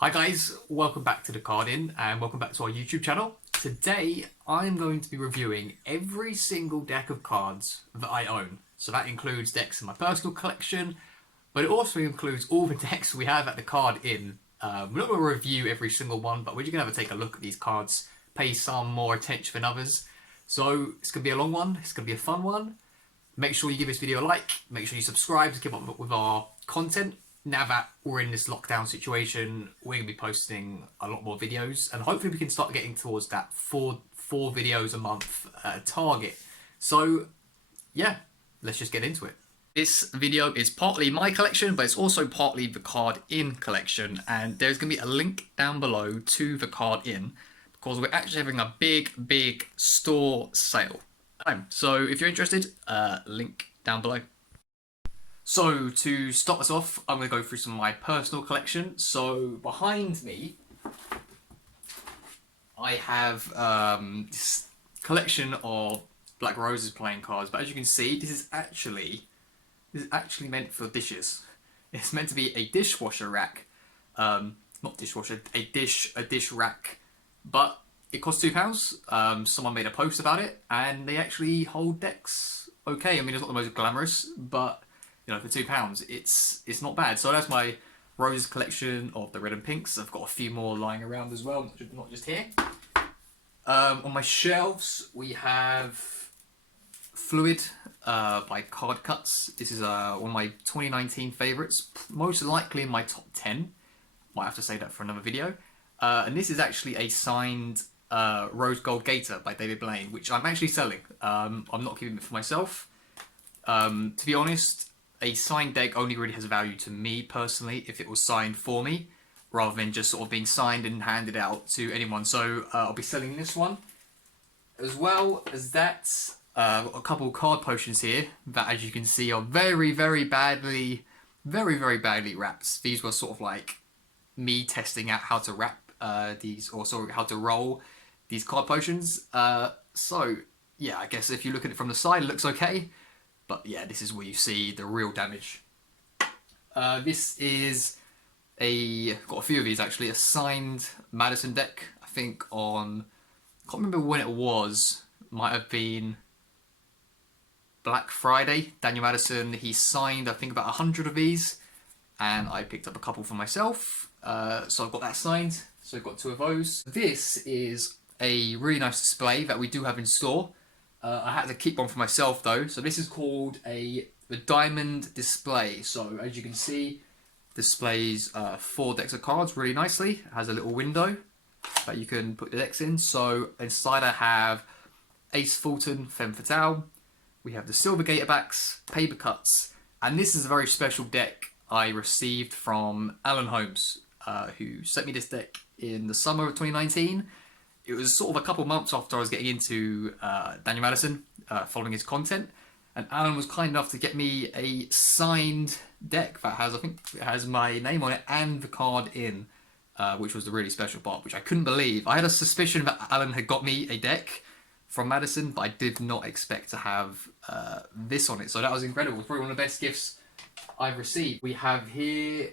Hi guys, welcome back to the Card In and welcome back to our YouTube channel. Today I'm going to be reviewing every single deck of cards that I own. So that includes decks in my personal collection, but it also includes all the decks we have at the Card In. We're not going to review every single one, but we're just going to have a take a look at these cards, pay some more attention than others. So it's going to be a long one, it's going to be a fun one. Make sure you give this video a like, make sure you subscribe to keep up with our content. Now that we're in this lockdown situation, we're going to be posting a lot more videos, and hopefully we can start getting towards that four videos a month target. So yeah, let's just get into it. This video is partly my collection, but it's also partly the Card In collection, and there's going to be a link down below to the Card In because we're actually having a big store sale. So if you're interested, link down below. So to start us off, I'm going to go through some of my personal collection. So behind me, I have this collection of Black Roses playing cards. But as you can see, this is actually meant for dishes. It's meant to be a dishwasher rack, not dishwasher, a dish rack. But it costs £2. Someone made a post about it, and they actually hold decks. Okay, I mean it's not the most glamorous, but you know, for £2, it's not bad. So that's my roses collection of the red and pinks. I've got a few more lying around as well, not just here. On my shelves, we have Fluid by Card Cuts. This is one of my 2019 favourites, most likely in my top 10. Might have to say that for another video. And this is actually a signed Rose Gold Gator by David Blaine, which I'm actually selling. I'm not keeping it for myself. To be honest, a signed deck only really has value to me personally if it was signed for me, rather than just sort of being signed and handed out to anyone. So I'll be selling this one. As well as that, I've got a couple of card potions here that, as you can see, are very badly wrapped. These were sort of like me testing out how to wrap these, or sorry, how to roll these card potions. So yeah, I guess if you look at it from the side, it looks okay. But yeah, this is where you see the real damage. This is got a few of these actually, a signed Madison deck. I think on, can't remember when it was, might have been Black Friday. Daniel Madison, he signed I think about 100 of these, and I picked up a couple for myself. So I've got that signed, so I've got 2 of those. This is a really nice display that we do have in store. I had to keep one for myself though. So this is called the Diamond Display. So as you can see, displays 4 decks of cards really nicely. It has a little window that you can put the decks in. So inside I have Ace Fulton, Femme Fatale. We have the Silver Gatorbacks, Paper Cuts, and this is a very special deck I received from Alan Holmes, who sent me this deck in the summer of 2019. It was sort of a couple months after I was getting into Daniel Madison, following his content, and Alan was kind enough to get me a signed deck that has, I think it has my name on it and the Card In, which was the really special part, which I couldn't believe. I had a suspicion that Alan had got me a deck from Madison, but I did not expect to have this on it, so that was incredible. It's probably one of the best gifts I've received. We have here,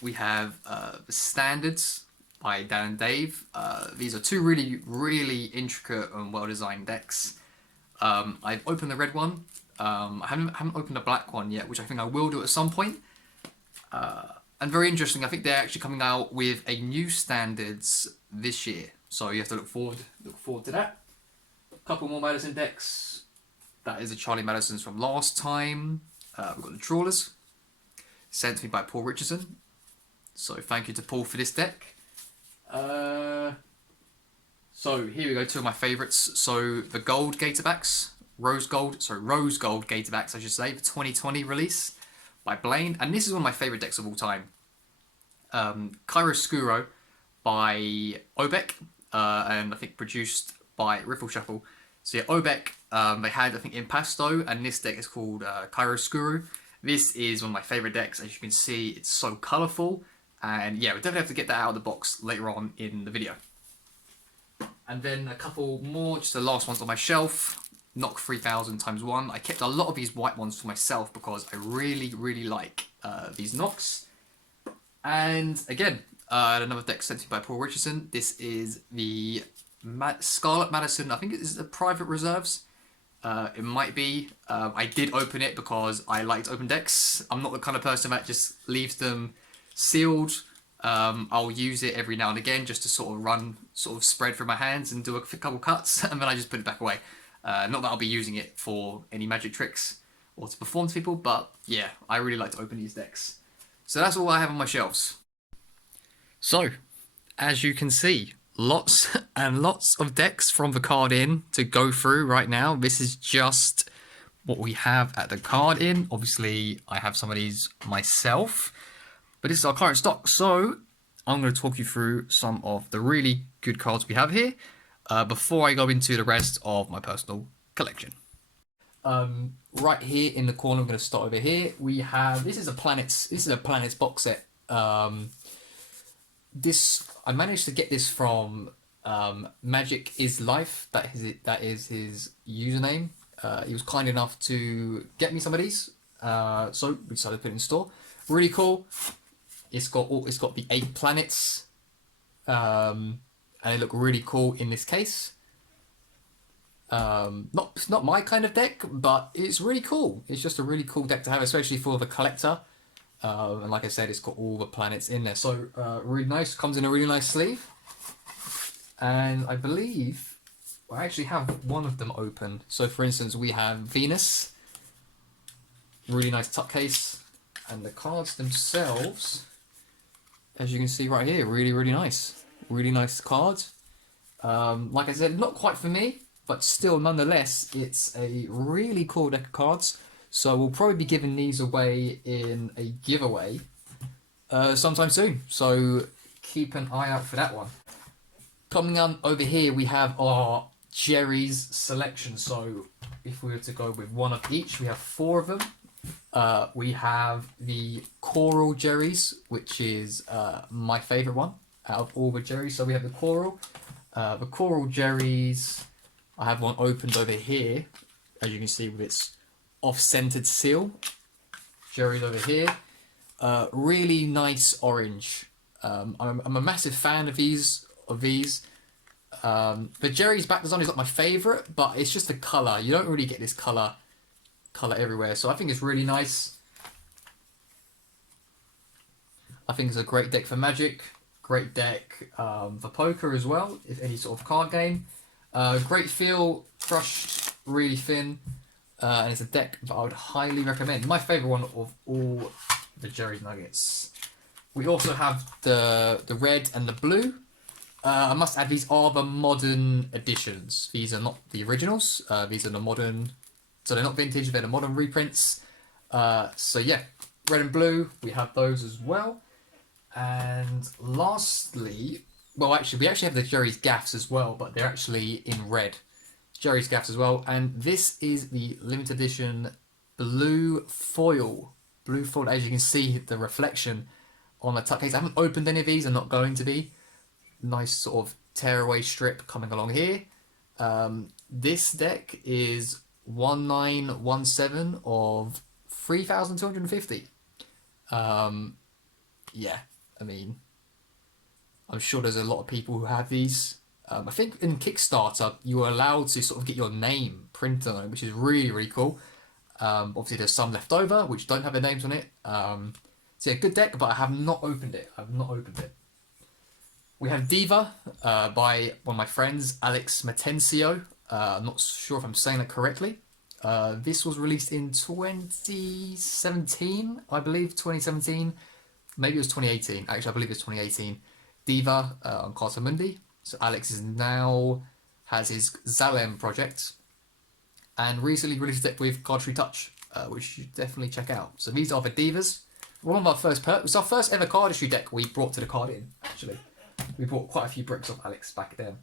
we have the Standards by Dan and Dave. These are 2 really intricate and well-designed decks. I've opened the red one. I haven't opened the black one yet, which I think I will do at some point. And very interesting, I think they're actually coming out with a new Standards this year, so you have to look forward to that. A couple more Madison decks. That is the Charlie Madisons from last time. We've got the Trawlers, sent to me by Paul Richardson. So thank you to Paul for this deck. So here we go, 2 of my favourites. So the Gold Gatorbacks, Rose Gold Gatorbacks I should say, the 2020 release by Blaine, and this is one of my favourite decks of all time. Chiaroscuro by Obeck, and I think produced by Riffle Shuffle. So yeah, Obeck, they had I think Impasto, and this deck is called Chiaroscuro. This is one of my favourite decks. As you can see, it's so colourful. And yeah, we definitely have to get that out of the box later on in the video. And then a couple more, just the last ones on my shelf. Knock 3000 times 1. I kept a lot of these white ones for myself because I really like these knocks. And again, Another deck sent to me by Paul Richardson. This is the Scarlet Madison. I think it is the private reserves. It might be. I did open it because I like to open decks. I'm not the kind of person that just leaves them sealed. I'll use it every now and again just to sort of spread through my hands and do a couple cuts, and then I just put it back away. Not that I'll be using it for any magic tricks or to perform to people, but yeah, I really like to open these decks. So that's all I have on my shelves. So, as you can see, lots and lots of decks from the card in to go through right now. This is just what we have at the card in. Obviously, I have some of these myself, but this is our current stock. So, I'm going to talk you through some of the really good cards we have here before I go into the rest of my personal collection. Right here in the corner, I'm going to start over here. We have this is a planets box set. This I managed to get this from Magic is Life. That is his username. He was kind enough to get me some of these, so we decided to put it in store. Really cool. It's got the 8 planets, and they look really cool in this case. It's not my kind of deck, but it's really cool. It's just a really cool deck to have, especially for the collector. And like I said, it's got all the planets in there. So really nice. Comes in a really nice sleeve. And I believe I actually have one of them open. So for instance, we have Venus. Really nice tuck case. And the cards themselves, as you can see right here, really, really nice. Really nice cards. Like I said, not quite for me, but still, nonetheless, it's a really cool deck of cards. So we'll probably be giving these away in a giveaway sometime soon. So keep an eye out for that one. Coming on over here, we have our Jerry's selection. So if we were to go with one of each, we have 4 of them. We have the Coral Jerry's, which is my favourite one out of all the Jerry's. So we have the Coral. The Coral Jerry's, I have one opened over here, as you can see with its off-centered seal. Jerry's over here. Really nice orange. I'm a massive fan of these. The Jerry's back design is not my favourite, but it's just the colour. You don't really get this colour everywhere, so I think it's really nice. I think it's a great deck for Magic. Great deck for poker as well, if any sort of card game. Great feel, crushed, really thin, and it's a deck that I would highly recommend. My favourite one of all the Jerry's Nuggets. We also have the red and the blue. I must add, these are the modern editions. These are not the originals. These are the modern, so they're not vintage, they're the modern reprints. So yeah, red and blue, we have those as well. And lastly, well, actually, we have the Jerry's Gaffs as well, but they're actually in red. Jerry's Gaffs as well, and this is the limited edition blue foil. Blue foil, as you can see, the reflection on the tuck case. I haven't opened any of these, I'm not going to be. Nice sort of tearaway strip coming along here. This deck is 1917 of 3,250. Yeah, I mean, I'm sure there's a lot of people who have these. I think in Kickstarter, you are allowed to sort of get your name printed on it, which is really, really cool. Obviously, there's some left over, which don't have their names on it. So yeah, good deck, but I have not opened it. We have Diva by one of my friends, Alex Matencio. I'm not sure if I'm saying that correctly. This was released in 2017, I believe, 2017. Maybe it was 2018. Actually, I believe it's 2018. Diva on Carta Mundi. So Alex has his Zalem project, and recently released a deck with Cardistry Touch, which you should definitely check out. So these are the Divas. One of our it's our first ever Cardistry deck we brought to the card in, actually. We bought quite a few bricks off Alex back then.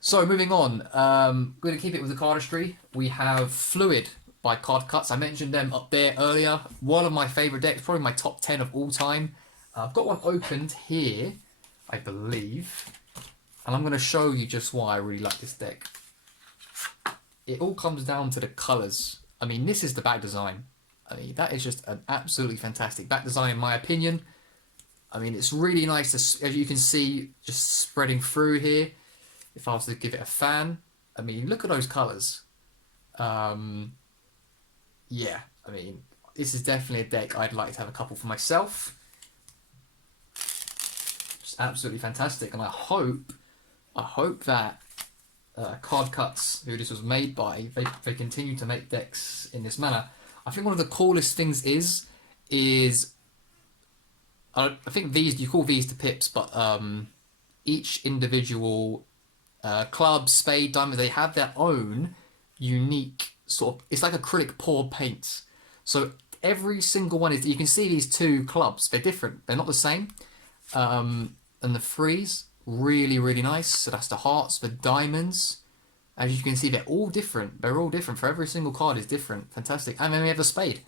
So moving on, we're going to keep it with the Cardistry. We have Fluid by Card Cuts. I mentioned them up there earlier. One of my favourite decks, probably my top 10 of all time. I've got one opened here, I believe. And I'm going to show you just why I really like this deck. It all comes down to the colours. I mean, this is the back design. I mean, that is just an absolutely fantastic back design in my opinion. I mean, it's really nice to, as you can see, just spreading through here. If I was to give it a fan, I mean, look at those colours. Yeah, I mean, this is definitely a deck I'd like to have a couple for myself. Just absolutely fantastic, and I hope that Card Cuts, who this was made by, they continue to make decks in this manner. I think one of the coolest things is I think these, you call these the pips, but each individual club, spade, diamond, they have their own unique sort of, it's like acrylic poured paint. So every single one is, you can see these two clubs, they're different, they're not the same. And the threes, really, really nice. So that's the hearts, the diamonds. As you can see, they're all different. They're all different. For every single card is different. Fantastic. And then we have the spade.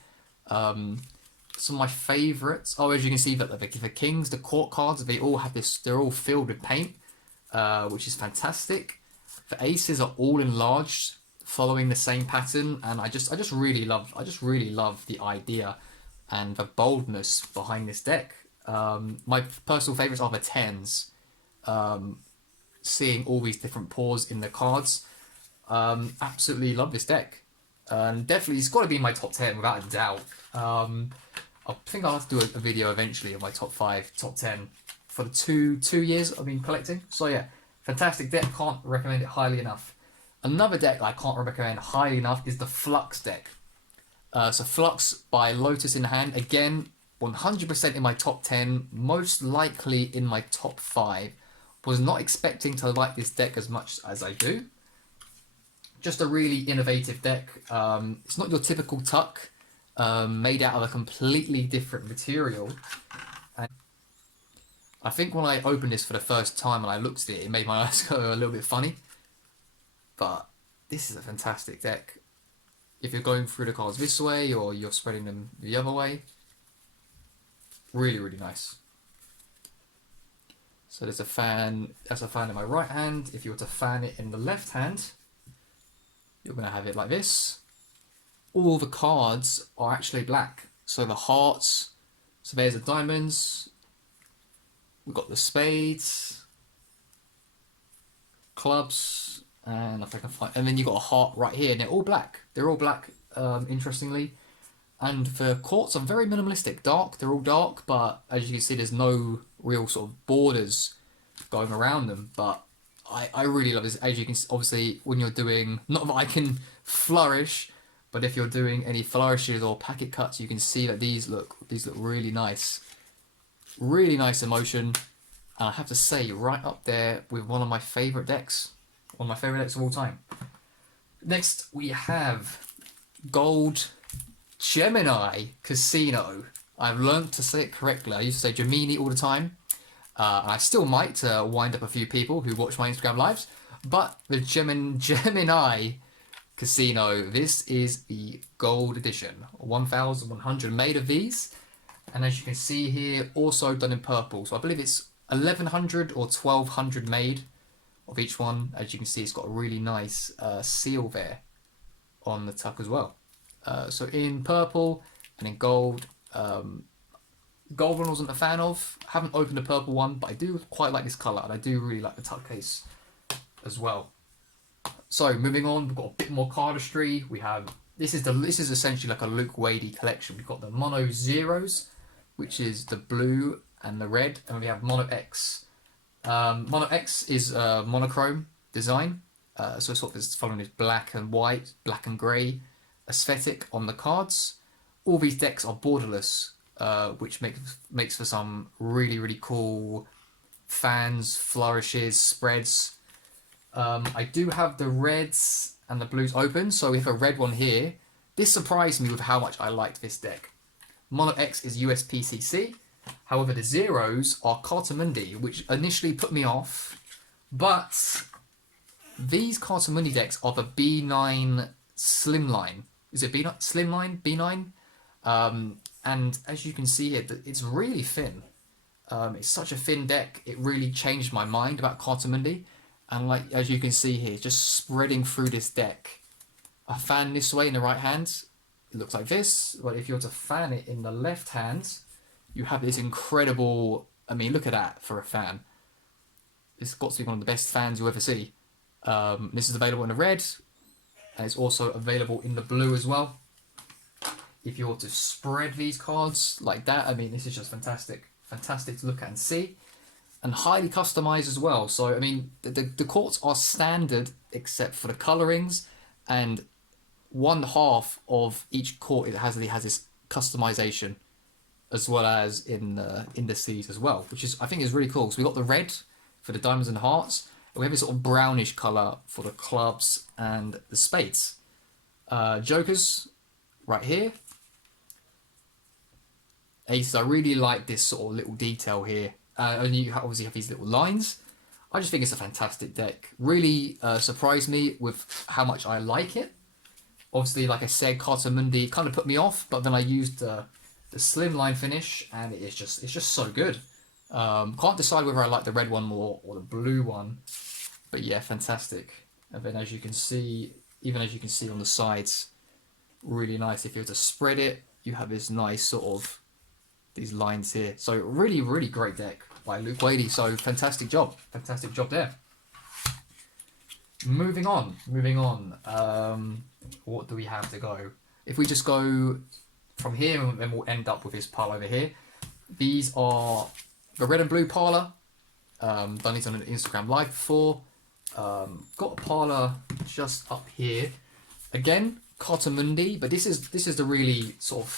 Some of my favourites. Oh, as you can see, that the kings, the court cards, they all have this. They're all filled with paint, which is fantastic. The aces are all enlarged, following the same pattern, and I just really love the idea and the boldness behind this deck. My personal favourites are the tens. Seeing all these different paws in the cards, absolutely love this deck. Definitely, it's got to be in my top 10 without a doubt. I think I'll have to do a video eventually of my top 5, top 10 for the two years I've been collecting. So yeah, fantastic deck. Can't recommend it highly enough. Another deck I can't recommend highly enough is the Flux deck. So Flux by Lotus in Hand. Again, 100% in my top 10, most likely in my top 5. Was not expecting to like this deck as much as I do. Just a really innovative deck. It's not your typical tuck, made out of a completely different material. And I think when I opened this for the first time and I looked at it, it made my eyes go a little bit funny. But this is a fantastic deck. If you're going through the cards this way or you're spreading them the other way, really, really nice. So there's a fan, that's a fan in my right hand. If you were to fan it in the left hand, you're going to have it like this. All the cards are actually black. So the hearts, so there's the diamonds, we've got the spades, clubs, and if I can find, and then you've got a heart right here, and they're all black. They're all black, interestingly. And the courts are very minimalistic, dark. They're all dark, but as you can see, there's no real sort of borders going around them. But I really love this. As you can see, obviously, when you're doing, not that I can flourish, but if you're doing any flourishes or packet cuts, you can see that these look really nice. Really nice emotion. And I have to say, right up there with one of my favourite decks. One of my favourite decks of all time. Next, we have Gold Gemini Casino. I've learned to say it correctly. I used to say Gemini all the time. And I still might wind up a few people who watch my Instagram lives. But the Gemini Casino, this is the gold edition. 1,100 made of these. And as you can see here, also done in purple. So I believe it's 1,100 or 1,200 made of each one. As you can see, it's got a really nice seal there on the tuck as well. So in purple and in gold. Gold one I wasn't a fan of. Haven't opened a purple one, but I do quite like this colour, and I do really like the tuck case as well. So moving on, we've got a bit more cardistry. We have this is essentially like a Luke Wadey collection. We've got the Mono Zeros, which is the blue and the red, and we have Mono X. Mono X is a monochrome design, so sort of is following this black and white, black and grey aesthetic on the cards. All these decks are borderless, which makes for some really, really cool fans, flourishes, spreads. I do have the reds and the blues open, so we have a red one here. This surprised me with how much I liked this deck. Mono X is USPCC, however the zeros are Cartamundi, which initially put me off, but these Cartamundi decks are the B9 Slimline. Is it B9? Slimline? B9? And as you can see here, it's really thin. It's such a thin deck, it really changed my mind about Cartamundi. And like as you can see here, just spreading through this deck. I fan this way in the right hand, it looks like this. But if you were to fan it in the left hand, you have this incredible I mean, look at that for a fan. It's got to be one of the best fans you'll ever see. This is available in the red, and it's also available in the blue as well. If you were to spread these cards like that, I mean, this is just fantastic. Fantastic to look at and see. And highly customized as well. So, I mean, the courts are standard except for the colorings, and one half of each court it has this customization, as well as in the indices as well, which is, I think, is really cool. So we got the red for the diamonds and hearts, and we have this sort of brownish color for the clubs and the spades. Jokers right here. Aces, I really like this sort of little detail here. And you obviously have these little lines. I just think it's a fantastic deck. Really surprised me with how much I like it. Obviously, like I said, Carta Mundi kind of put me off, but then I used the slimline finish, and it's just so good. Can't decide whether I like the red one more or the blue one, but yeah, fantastic. And then as you can see, even as you can see on the sides, really nice. If you were to spread it, you have this nice sort of these lines here. So really, really great deck by Luke Wadey. So fantastic job there. Moving on. What do we have to go? If we just go from here, and then we'll end up with this pile over here. These are the red and blue parlor. Done it on an Instagram live before. Got a parlor just up here. Again, Carta Mundi, but this is the really sort of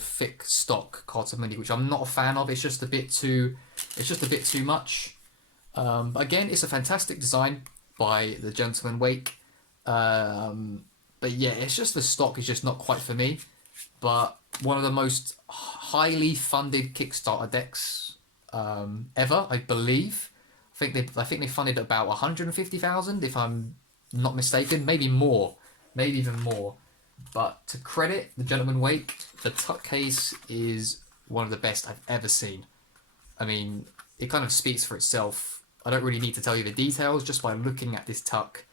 thick stock Carta Mundi, which I'm not a fan of. It's just a bit too much. But again, it's a fantastic design by the Gentleman Wake. But yeah, it's just the stock is just not quite for me. But one of the most highly funded Kickstarter decks ever, I believe. I think they funded about 150,000, if I'm not mistaken, maybe even more. But to credit the Gentleman Wake, the tuck case is one of the best I've ever seen. I mean, it kind of speaks for itself. I don't really need to tell you the details. Just by looking at this tuck,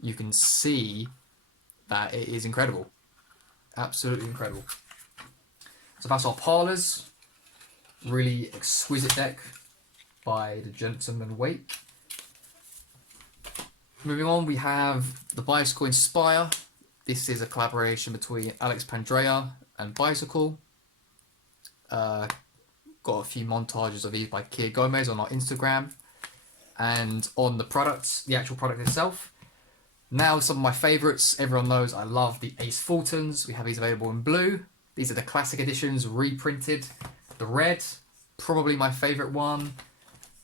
you can see that it is incredible. Absolutely incredible. So that's our parlors. Really exquisite deck by the Gentleman Wake. Moving on, we have the Bicycle Inspire. This is a collaboration between Alex Pandrea and Bicycle. Got a few montages of these by Kier Gomez on our Instagram. And on the products, the actual product itself. Now, some of my favourites. Everyone knows I love the Ace Fultons. We have these available in blue. These are the classic editions, reprinted. The red, probably my favourite one.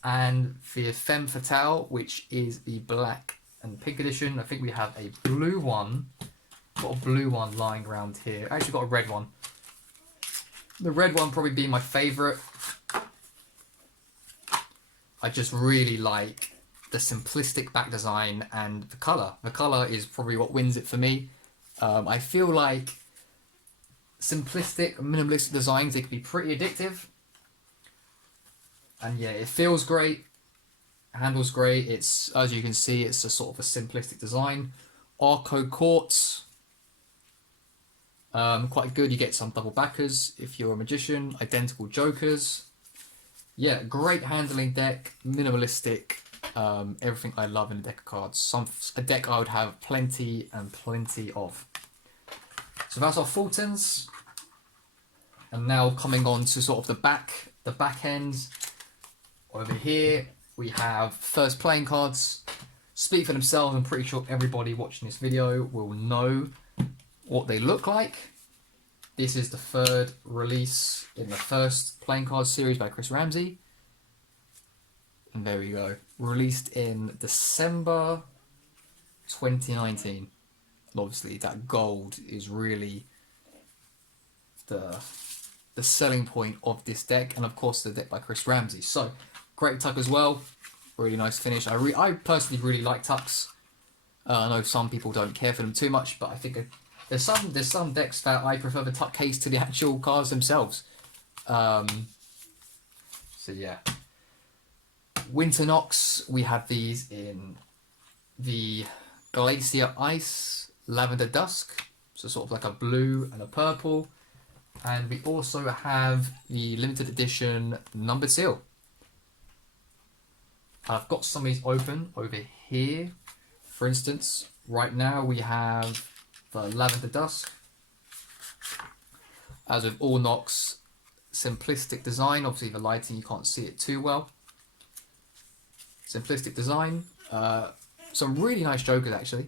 And the Femme Fatale, which is the black and pink edition. I think we have a blue one. Got a blue one lying around here. Actually got a red one. The red one probably being my favourite. I just really like the simplistic back design and the colour. The colour is probably what wins it for me. I feel like simplistic, minimalist designs, they can be pretty addictive. And yeah, it feels great. Handles great. It's, as you can see, it's a sort of a simplistic design. Arco Quartz. Quite good. You get some double backers if you're a magician. Identical jokers. Yeah, great handling deck. Minimalistic. Everything I love in a deck of cards. A deck I would have plenty and plenty of. So that's our Fultons. And now coming on to sort of the back end. Over here we have first playing cards. Speak for themselves. I'm pretty sure everybody watching this video will know what they look like. This is the third release in the first playing card series by Chris Ramsey. And there we go. Released in December 2019. And obviously that gold is really the selling point of this deck. And of course the deck by Chris Ramsey. So great tuck as well. Really nice finish. I personally really like tucks. I know some people don't care for them too much, but I think there's some decks that I prefer the tuck case to the actual cards themselves. So yeah. Winter Nox, we have these in the Glacier Ice Lavender Dusk. So sort of like a blue and a purple. And we also have the limited edition numbered seal. I've got some of these open over here. For instance, right now we have the Lavender Dusk. As with all Nox, simplistic design. Obviously the lighting, you can't see it too well. Simplistic design. Some really nice jokers actually.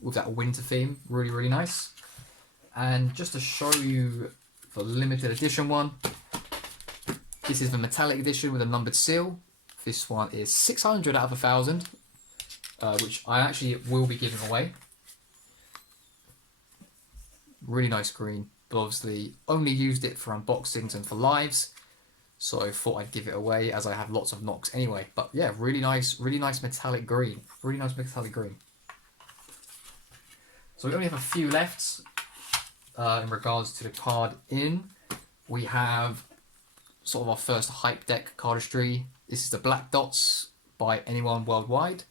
With that winter theme. Really, really nice. And just to show you the limited edition one. This is the metallic edition with a numbered seal. This one is 600 out of 1,000, which I actually will be giving away. Really nice green, but obviously only used it for unboxings and for lives, so I thought I'd give it away as I have lots of Nox anyway. But yeah, really nice metallic green. Really nice metallic green. So we only have a few left in regards to the card in. We have sort of our first hype deck cardistry. This is the Black Dots by Anyone Worldwide.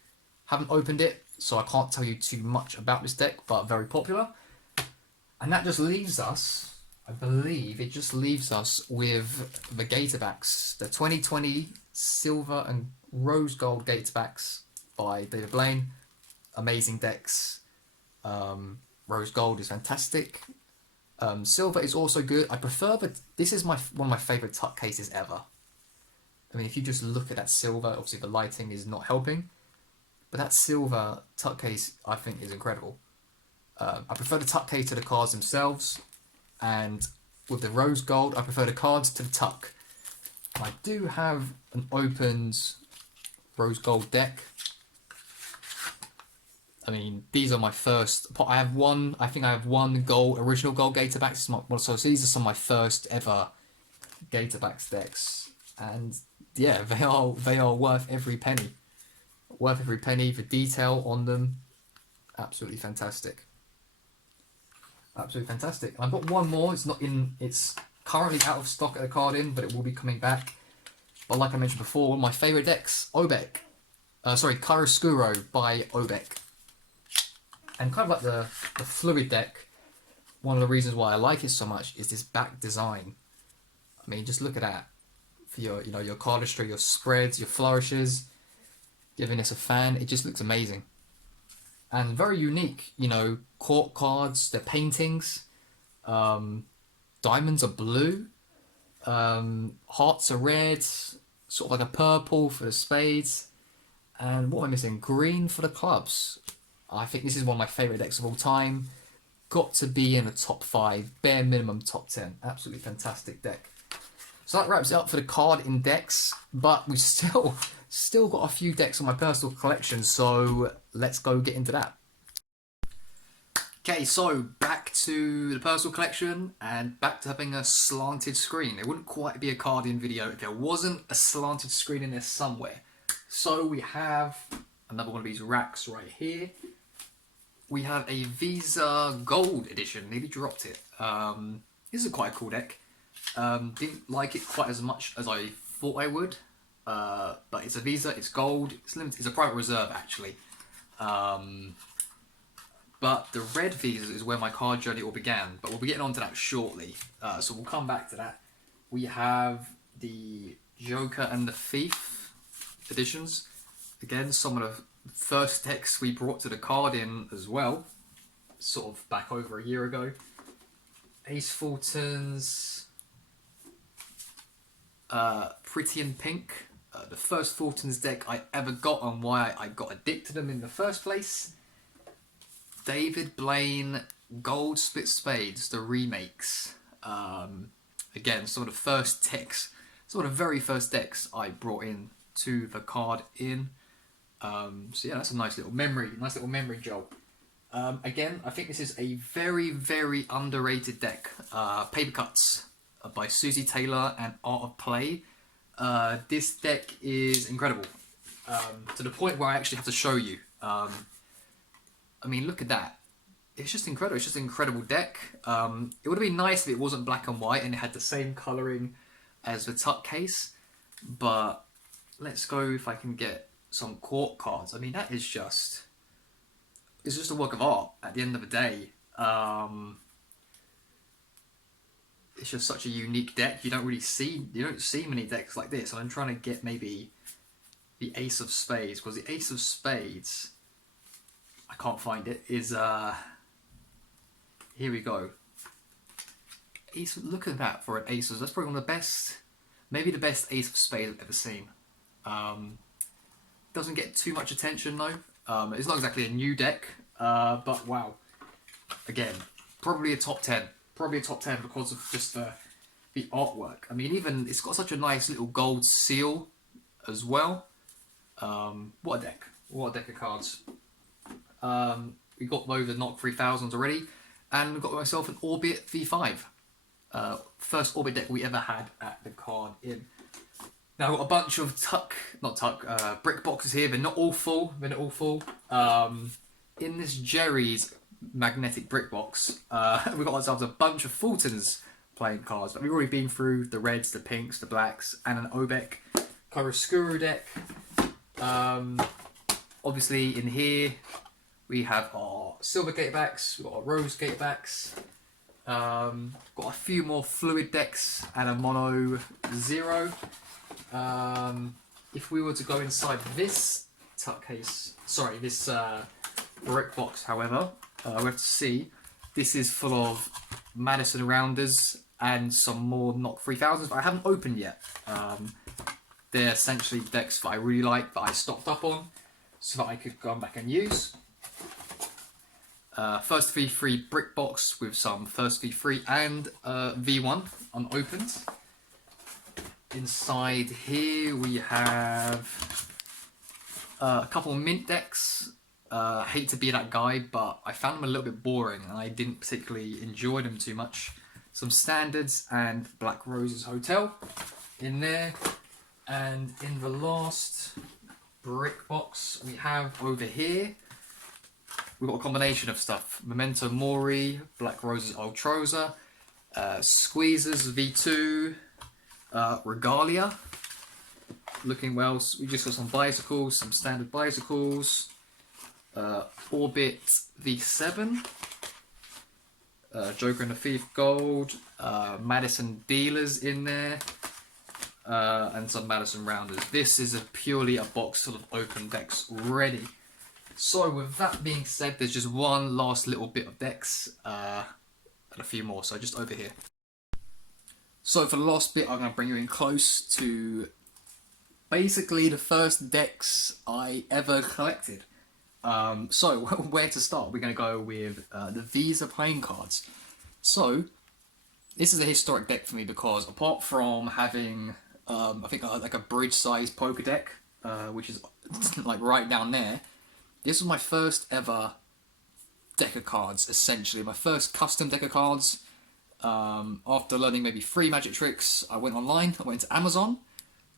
Haven't opened it, so I can't tell you too much about this deck, but very popular. And that just leaves us, I believe, it just leaves us with the Gatorbacks, the 2020 Silver and Rose Gold Gatorbacks by David Blaine. Amazing decks. Rose Gold is fantastic. Silver is also good. I prefer, but this is one of my favourite tuck cases ever. I mean, if you just look at that silver, obviously the lighting is not helping, but that silver tuck case I think is incredible. I prefer the tuck case to the cards themselves, and with the rose gold, I prefer the cards to the tuck. I do have an opened rose gold deck. I mean, these are my first. I have one. I think I have one original gold Gatorbacks. So these are some of my first ever Gatorbacks decks, and yeah, they are worth every penny. Worth every penny. The detail on them, absolutely fantastic. Absolutely fantastic. I've got one more. It's not in. It's currently out of stock at the card in, but it will be coming back. But like I mentioned before, one of my favorite decks, Obek. Chiaroscuro by Obek. And kind of like the fluid deck, one of the reasons why I like it so much is this back design. I mean, just look at that. For your, your cardistry, your spreads, your flourishes, giving us a fan, it just looks amazing. And very unique, court cards, they're paintings, diamonds are blue, hearts are red, sort of like a purple for the spades, and what am I missing? Green for the clubs. I think this is one of my favourite decks of all time. Got to be in the top 5, bare minimum top 10. Absolutely fantastic deck. So that wraps it up for the card in decks, but we've still got a few decks on my personal collection, so let's go get into that. Okay, so back to the personal collection and back to having a slanted screen. It wouldn't quite be a card in video if there wasn't a slanted screen in there somewhere. So we have another one of these racks right here. We have a Visa Gold edition. Nearly dropped it. This is quite a cool deck. Didn't like it quite as much as I thought I would. But it's a Visa, it's gold, it's limited, it's a private reserve actually. But the red Visa is where my card journey all began, but we'll be getting onto that shortly. So we'll come back to that. We have the Joker and the Thief editions. Again, some of the first decks we brought to the card in as well, sort of back over a year ago. Ace Fultons, Pretty in Pink, the first Fultons deck I ever got and why I got addicted to them in the first place. David Blaine, Gold Split Spades, the remakes. Again, some of the first decks, some of the very first decks I brought in to the card in. So yeah, that's a nice little memory jog. Again, I think this is a very, very underrated deck. Paper Cuts by Susie Taylor and Art of Play. This deck is incredible. To the point where I actually have to show you. I mean, look at that. It's just incredible. It's just an incredible deck. It would have been nice if it wasn't black and white and it had the same colouring as the tuck case. But let's go if I can get some court cards. I mean, that is just... It's just a work of art at the end of the day. it's just such a unique deck. You don't see many decks like this. And I'm trying to get maybe the Ace of Spades, because the Ace of Spades, I can't find it, is here we go. Ace, look at that for an Ace of, that's probably one of the best, maybe the best Ace of Spades I've ever seen. Doesn't get too much attention though. It's not exactly a new deck, but wow. Again, probably a top 10. Probably a top 10 because of just the artwork. I mean, even it's got such a nice little gold seal as well. What a deck. What a deck of cards. We got over the Knock 3000s already, and got myself an Orbit V5. First Orbit deck we ever had at the card in. Now I've got a bunch of brick boxes here. They're not all full. In this Jerry's magnetic brick box, we got ourselves a bunch of Fulton's playing cards. But we've already been through the reds, the pinks, the blacks, and an Obek Karaskuru deck. Obviously in here we have our silver gatebacks, we've got our rose gatebacks, got a few more fluid decks and a mono zero. If we were to go inside this this brick box, however, we have to see this is full of Madison Rounders and some more Knock 3000s, but I haven't opened yet. They're essentially decks that I really like, that I stocked up on, so that I could go back and use. First V3 brick box with some first V3 and V1 unopened. Inside here we have a couple of mint decks. I hate to be that guy, but I found them a little bit boring and I didn't particularly enjoy them too much. Some standards and Black Roses Hotel in there. And in the last brick box we have over here, we've got a combination of stuff. Memento Mori, Black Roses Ultrosa, Squeezers V2, Regalia. Looking well. We just got some bicycles, some standard bicycles, Orbit V7, Joker and the Thief Gold, Madison Dealers in there, and some Madison Rounders. This is purely a box full of open decks already. So with that being said, there's just one last little bit of decks and a few more, so just over here. So for the last bit, I'm going to bring you in close to basically the first decks I ever collected. So where to start? We're going to go with the Visa playing cards. So this is a historic deck for me because apart from having I think like a bridge size poker deck, which is like right down there, this was my first ever deck of cards, essentially. My first custom deck of cards. After learning maybe 3 magic tricks, I went online, I went to Amazon,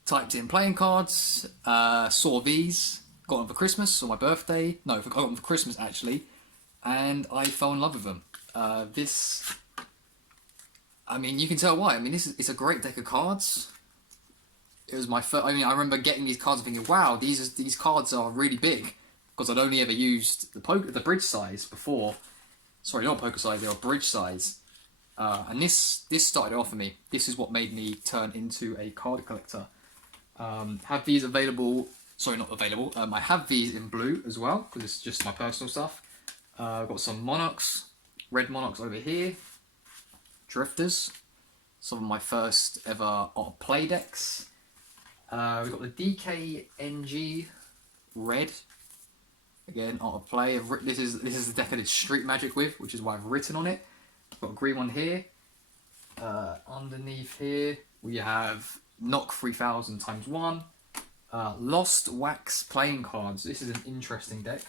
typed in playing cards, saw these, got them for Christmas or my birthday. No, I got them for Christmas actually, and I fell in love with them. I mean, you can tell why. I mean, it's a great deck of cards. It was my first. I mean, I remember getting these cards and thinking, wow, these cards are really big, because I'd only ever used the bridge size before. Sorry, not poker size, they were bridge size. And this started off for me. This is what made me turn into a card collector. Have these available. Sorry, not available. I have these in blue as well, because it's just my personal stuff. I've got some Monarchs, red Monarchs over here. Drifters. Some of my first ever art play decks. We've got the DKNG red. Again, art of play. This is the deck I did Street Magic with, which is why I've written on it. I've got a green one here. Underneath here we have Knock 3000 times 1. Lost Wax playing cards. This is an interesting deck.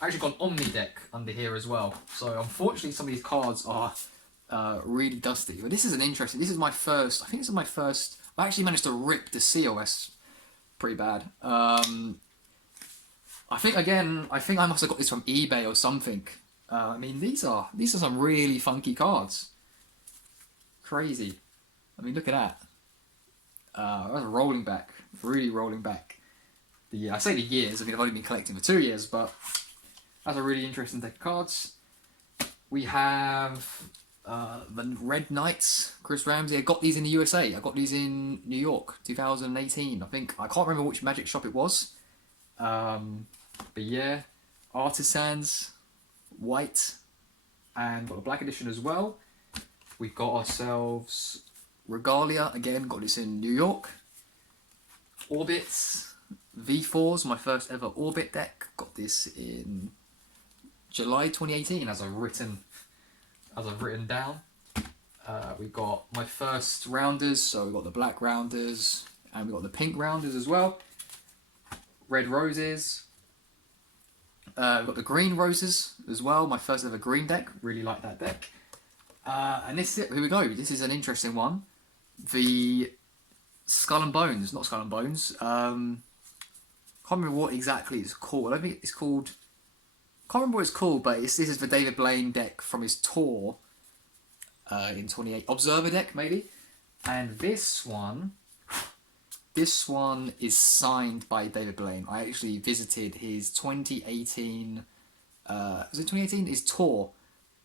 I actually got an Omni deck under here as well. So unfortunately some of these cards are really dusty. But this is an interesting. This is my first. I think this is my first. I actually managed to rip the seal. That's pretty bad. I think I must have got this from eBay or something. I mean, these are some really funky cards. Crazy. I mean, look at that. That's rolling back, really rolling back. I say the years. I mean, I've only been collecting for 2 years, but that's a really interesting deck of cards. We have The Red Knights, Chris Ramsey. I got these in the USA. I got these in New York, 2018. I think I can't remember which Magic shop it was. But yeah, Artisans, white, and got the black edition as well. We got ourselves Regalia again. Got this in New York. Orbits, V4s, my first ever Orbit deck. Got this in July 2018, as I've written down. We got my first rounders, so we got the black rounders and we got the pink rounders as well. Red roses. We've got the green roses as well. My first ever green deck. Really like that deck. And this is it. Here we go. This is an interesting one. The Skull and Bones, not Skull and Bones. Can't remember what exactly it's called. I don't think it's called. Can't remember what it's called, but this is the David Blaine deck from his tour in 28. Observer deck, maybe. And this one is signed by David Blaine. I actually visited his 2018. Was it 2018? His tour,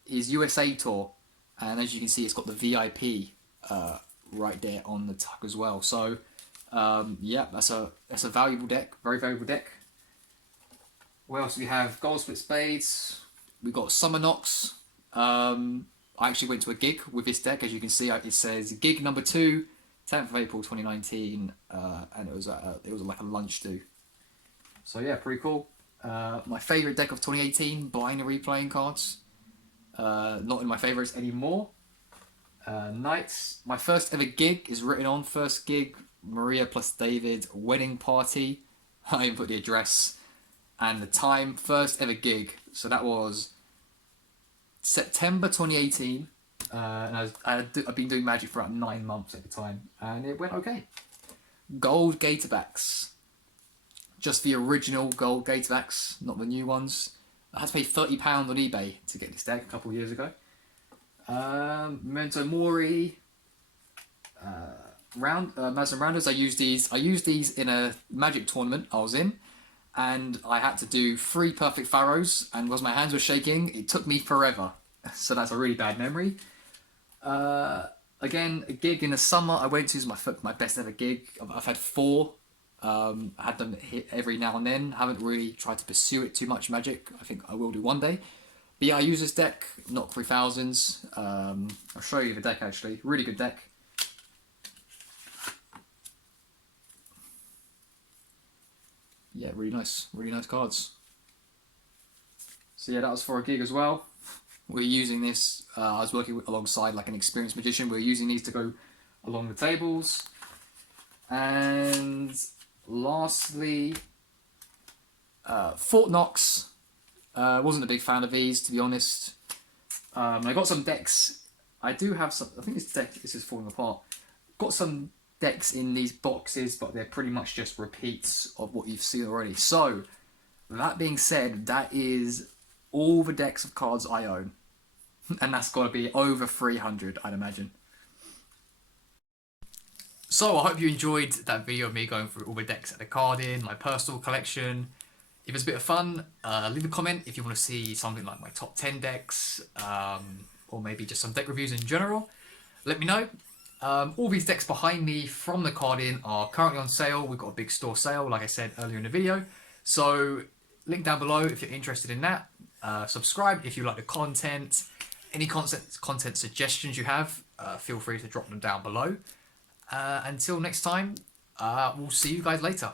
his USA tour, and as you can see, it's got the VIP right there on the tuck as well. So yeah, that's a valuable deck, very valuable deck. What else do we have? Gold Split Spades. We got Summer Knocks. I actually went to a gig with this deck. As you can see, it says gig number 2, 10th of April 2019, and it was like a lunch do. So yeah, pretty cool. My favourite deck of 2018, binary playing cards. Not in my favourites anymore. Knights. My first ever gig is written on. First gig, Maria plus David wedding party. I even put the address and the time. First ever gig. So that was September 2018. And I've been doing Magic for about 9 months at the time, and it went okay. Gold Gatorbacks. Just the original gold Gatorbacks, not the new ones. I had to pay £30 on eBay to get this deck a couple of years ago. Memento Mori. Mazda Rounders. I used these in a Magic tournament I was in, and I had to do 3 perfect Pharaohs, and because my hands were shaking, it took me forever. So that's a really bad memory. Again, a gig in the summer I went to is my best ever gig. I've had 4. I had them hit every now and then. Haven't really tried to pursue it too much, Magic. I think I will do one day. But yeah, I use this deck, not 3000s. I'll show you the deck actually. Really good deck. Yeah, really nice cards. So yeah, that was for a gig as well. We're using this. I was working alongside like an experienced magician. We're using these to go along the tables. And lastly, Fort Knox. Wasn't a big fan of these, to be honest. I got some decks. I do have some. I think this is falling apart. Got some decks in these boxes, but they're pretty much just repeats of what you've seen already. So, that being said, that is all the decks of cards I own. And that's got to be over 300, I'd imagine. So I hope you enjoyed that video of me going through all the decks at the card in, my personal collection. If it's a bit of fun, leave a comment if you want to see something like my top 10 decks, or maybe just some deck reviews in general. Let me know. All these decks behind me from the card in are currently on sale. We've got a big store sale, like I said earlier in the video. So link down below if you're interested in that. Subscribe if you like the content. Any content suggestions you have, feel free to drop them down below. Until next time, we'll see you guys later.